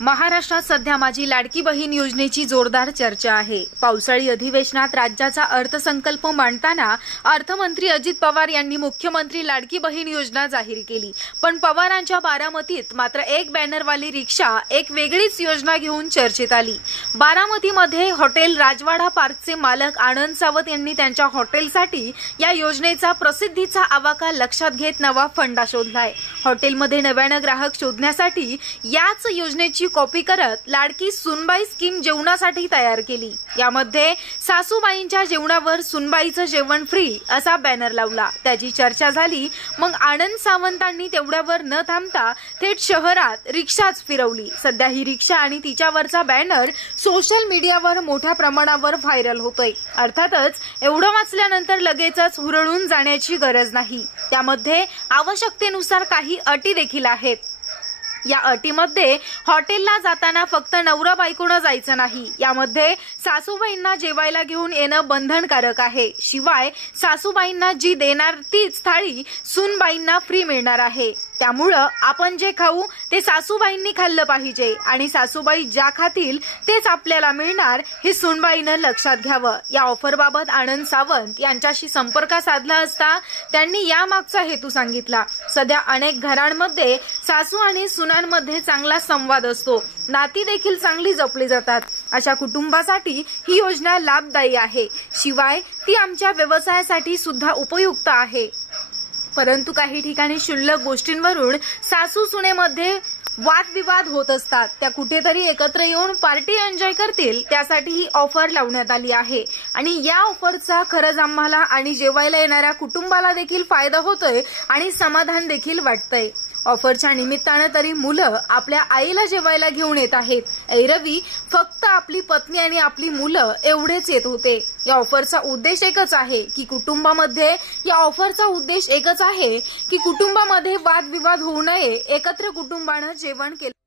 महाराष्ट्रात सध्या माझी लाडकी बहीण योजनेची जोरदार चर्चा आहे। पावसाळी अधिवेशनात राज्याचा अर्थसंकल्प मांडताना अर्थमंत्री अजित पवार यांनी मुख्यमंत्री लाडकी बहीण योजना जाहीर केली। पण पवारांच्या बारामतीत मात्र एक बॅनरवाली रिक्षा एक वेगळीच योजना घेऊन चर्चेत आली। बारामतीमध्ये हॉटेल राजवाडा पार्कचे मालक आनंद सावंत यांनी त्यांच्या हॉटेलसाठी या योजनेचा प्रसिद्धीचा आवाका लक्षात घेत नवा फंडा शोधलाय। हॉटेलमध्ये नव्यानं ग्राहक शोधण्यासाठी याच योजनेची कॉपी करत लाडकी सुनबाई स्कीम जेवणासाठी तयार केली। यामध्ये सासूबाईंच्या जेवणावर सुनबाईचं जेवण फ्री असा बॅनर लावला। त्याची चर्चा झाली। मग आनंद सावंतांनी तेवढ्यावर न थांबता थेट शहरात रिक्षाच फिरवली। सध्या ही रिक्षा आणि तिच्यावरचा बॅनर सोशल मीडियावर मोठ्या प्रमाणावर व्हायरल होतोय। अर्थातच एवढं वाचल्यानंतर लगेचच हुरळून जाण्याची गरज नाही। त्यामध्ये आवश्यकतेनुसार काही अटी देखील आहेत। या अटीमध्ये हॉटेलला जाताना फक्त नवरा बायकोनं जायचं नाही। यामध्ये सासूबाईंना जेवायला घेऊन येणं बंधनकारक आहे। शिवाय सासूबाईंना जी देणार तीच थाळी सुनबाईंना फ्री मिळणार आहे। त्यामुळे आपण जे खाऊ ते सासूबाईंनी खाल्लं पाहिजे आणि सासूबाई ज्या खातील तेच आपल्याला मिळणार हे सुनबाईनं लक्षात घ्यावं। या ऑफरबाबत आनंद सावंत यांच्याशी संपर्क साधला असता त्यांनी यामागचा हेतू सांगितला। सध्या अनेक घरांमध्ये सासू आणि सुनांमध्ये चांगला संवाद असतो, नाती देखील चांगली जपली जातात। अशा कुटुंबासाठी ही योजना लाभदायी आहे। शिवाय ती आमच्या व्यवसायासाठी सुद्धा उपयुक्त आहे। परंतु काही ठिकाणी क्षुल्लक गोष्टींवरून सासू सुनेमध्ये वादविवाद होत असतात। त्या कुठेतरी एकत्र येऊन पार्टी एन्जॉय करतील त्यासाठी ही ऑफर लावण्यात आली आहे आणि या ऑफरचा खरंच आम्हाला आणि जेवायला येणाऱ्या कुटुंबाला देखील फायदा होतोय आणि समाधान देखील वाटतंय। ऑफरच्या निमित्तानं तरी मुलं आपल्या आईला जेवायला घेऊन येत आहेत। ऐरवी फक्त आपली पत्नी आणि आपली मुलं एवढेच येत होते। या ऑफरचा उद्देश एकच आहे की कुटुंबामध्ये वादविवाद होऊ नये, एकत्र कुटुंबानं जेवण केलं।